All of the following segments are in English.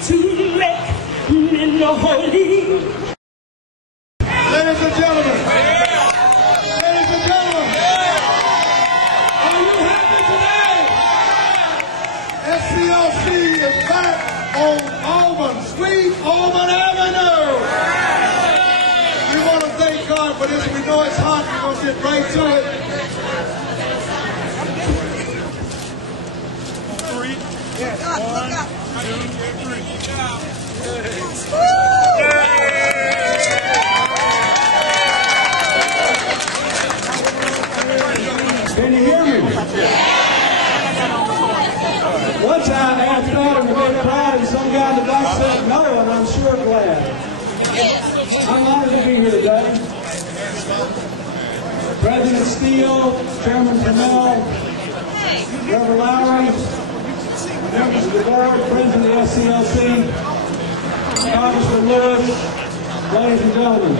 to make me know holy. Ladies and gentlemen, ladies and gentlemen, are you happy today? Sclc is back on Sweet Auburn Avenue. We want to thank God for this. We know it's hot. We're going to get right to it. Yes. 1, 2, 3. Can you hear me? One time I asked that in the big crowd and some guy in the back said no, and I'm sure glad. I'm honored to be here today. President Steele, Chairman Kamel, Reverend Lowry, members of the board, friends of the Sclc, Congressman Lewis, ladies and gentlemen.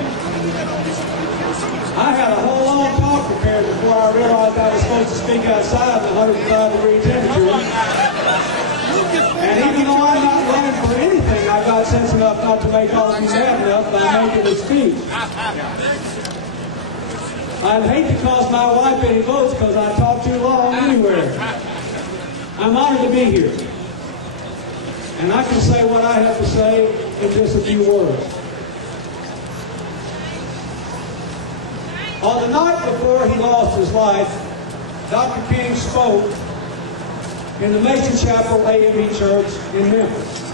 I had a whole long talk prepared before I realized I was supposed to speak outside in 105-degree temperature. And even though I'm not running for anything, I got sense enough not to make all of you mad enough by making a speech. I'd hate to cost my wife any votes because I talk too long anywhere. I'm honored to be here. And I can say what I have to say in just a few words. On the night before he lost his life, Dr. King spoke in the Mason Chapel AME Church in Memphis.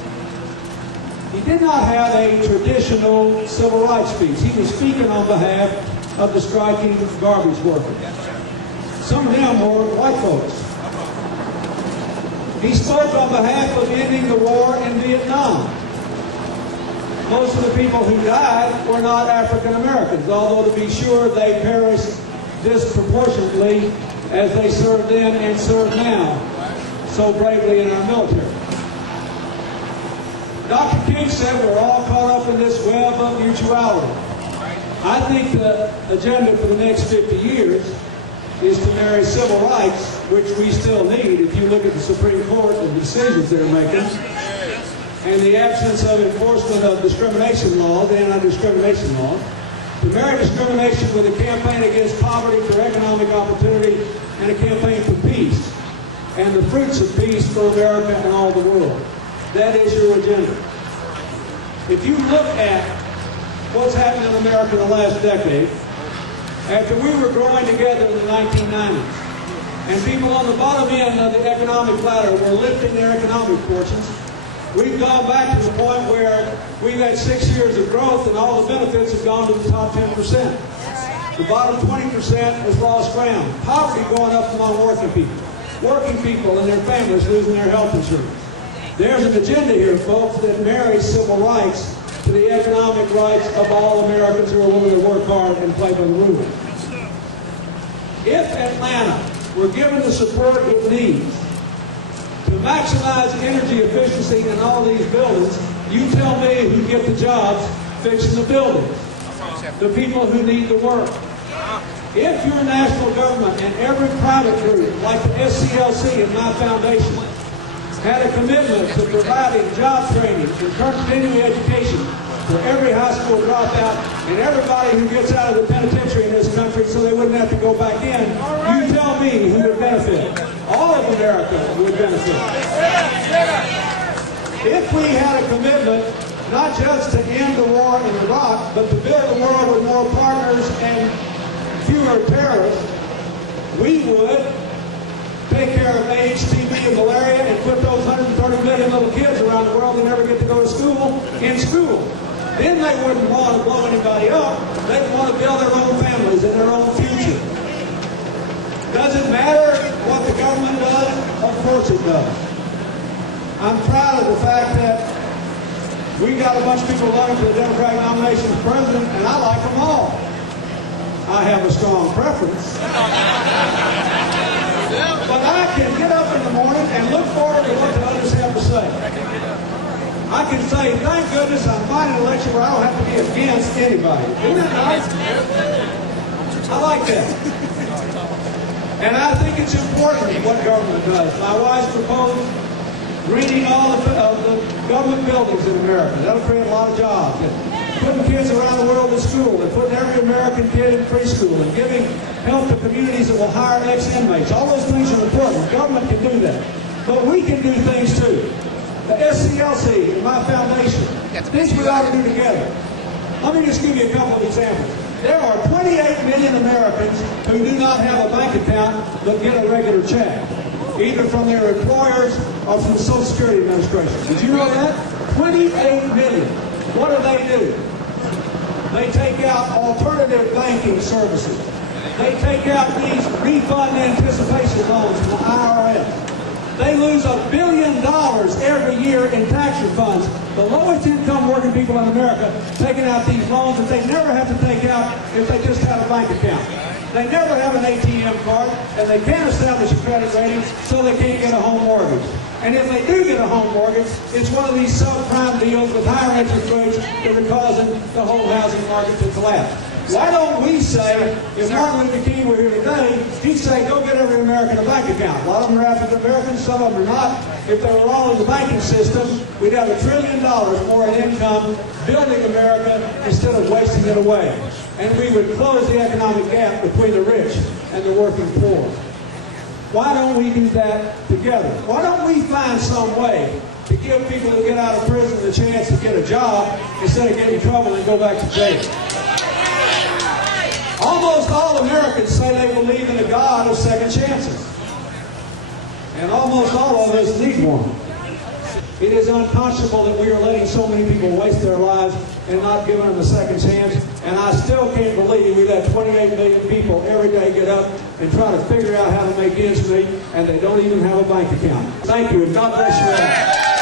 He did not have a traditional civil rights speech. He was speaking on behalf of the striking garbage workers. Some of them were white folks. He spoke on behalf of ending the war in Vietnam. Most of the people who died were not African Americans, although to be sure they perished disproportionately as they served then and serve now so bravely in our military. Dr. King said we're all caught up in this web of mutuality. I think the agenda for the next 50 years is to marry civil rights, which we still need if you look at the Supreme Court and the decisions they're making, and the absence of enforcement of discrimination laws, anti-discrimination laws, to marry discrimination with a campaign against poverty for economic opportunity and a campaign for peace, and the fruits of peace for America and all the world. That is your agenda. If you look at what's happened in America in the last decade, after we were growing together in the 1990s, and people on the bottom end of the economic ladder were lifting their economic fortunes, we've gone back to the point where we've had 6 years of growth and all the benefits have gone to the top 10%. The bottom 20% has lost ground. Poverty going up among working people and their families losing their health insurance. There's an agenda here, folks, that marries civil rights to the economic rights of all Americans who are willing to work hard and play by the rules. If Atlanta were given the support it needs to maximize energy efficiency in all these buildings, you tell me who get the jobs fixing the buildings, the people who need the work. If your national government and every private group, like the Sclc and my foundation, had a commitment to providing job training and continuing education for every high school dropout and everybody who gets out of the penitentiary in this country so they wouldn't have to go back in, you tell me who would benefit. All of America would benefit. If we had a commitment not just to end the war in Iraq, but to build a world with more partners and fewer terrorists, we would take care of AIDS, TB, and malaria and put those 130 million little kids around the world that never get to go to school in school. Then they wouldn't want to blow anybody up. They'd want to build their own families and their own future. Does it matter what the government does? Of course it does. I'm proud of the fact that we got a bunch of people running for the Democratic nomination for president, and I like them all. I have a strong preference. But I can get up in the morning and look forward to what the others have to say. I can say, thank goodness I'm fighting an election where I don't have to be against anybody. Isn't that nice? I like that. And I think it's important what government does. My wife's proposed reading all of the government bills buildings in America. That'll create a lot of jobs. And putting kids around the world in school, and putting every American kid in preschool, and giving help to communities that will hire ex-inmates. All those things are important. Government can do that. But we can do things too. The Sclc, my foundation, things we ought to do together. Let me just give you a couple of examples. There are 28 million Americans who do not have a bank account but get a regular check, either from their employers or from the Social Security Administration. Did you know that? 28 million. What do? They take out alternative banking services. They take out these refund anticipation loans from the IRS. They lose $1 billion every year in tax refunds. The lowest income working people in America taking out these loans that they never have to take out if they just have a bank account. They never have an ATM card, and they can't establish a credit rating, so they can't get a home mortgage. And if they do get a home mortgage, it's one of these subprime deals with higher interest rates that are causing the whole housing market to collapse. Why don't we say, if Martin Luther King were here today, he'd say, go get every American a bank account. A lot of them are African Americans, some of them are not. If they were all in the banking system, we'd have $1 trillion more in income building America instead of wasting it away. And we would close the economic gap between the rich and the working poor. Why don't we do that together? Why don't we find some way to give people who get out of prison the chance to get a job instead of getting in trouble and go back to jail? Almost all Americans say they believe in a God of second chances. And almost all of us need one. It is unconscionable that we are letting so many people waste their lives and not giving them a second chance. And I still can't believe we let 28 million people every day get up and try to figure out how to make ends meet, and they don't even have a bank account. Thank you, and God bless you all.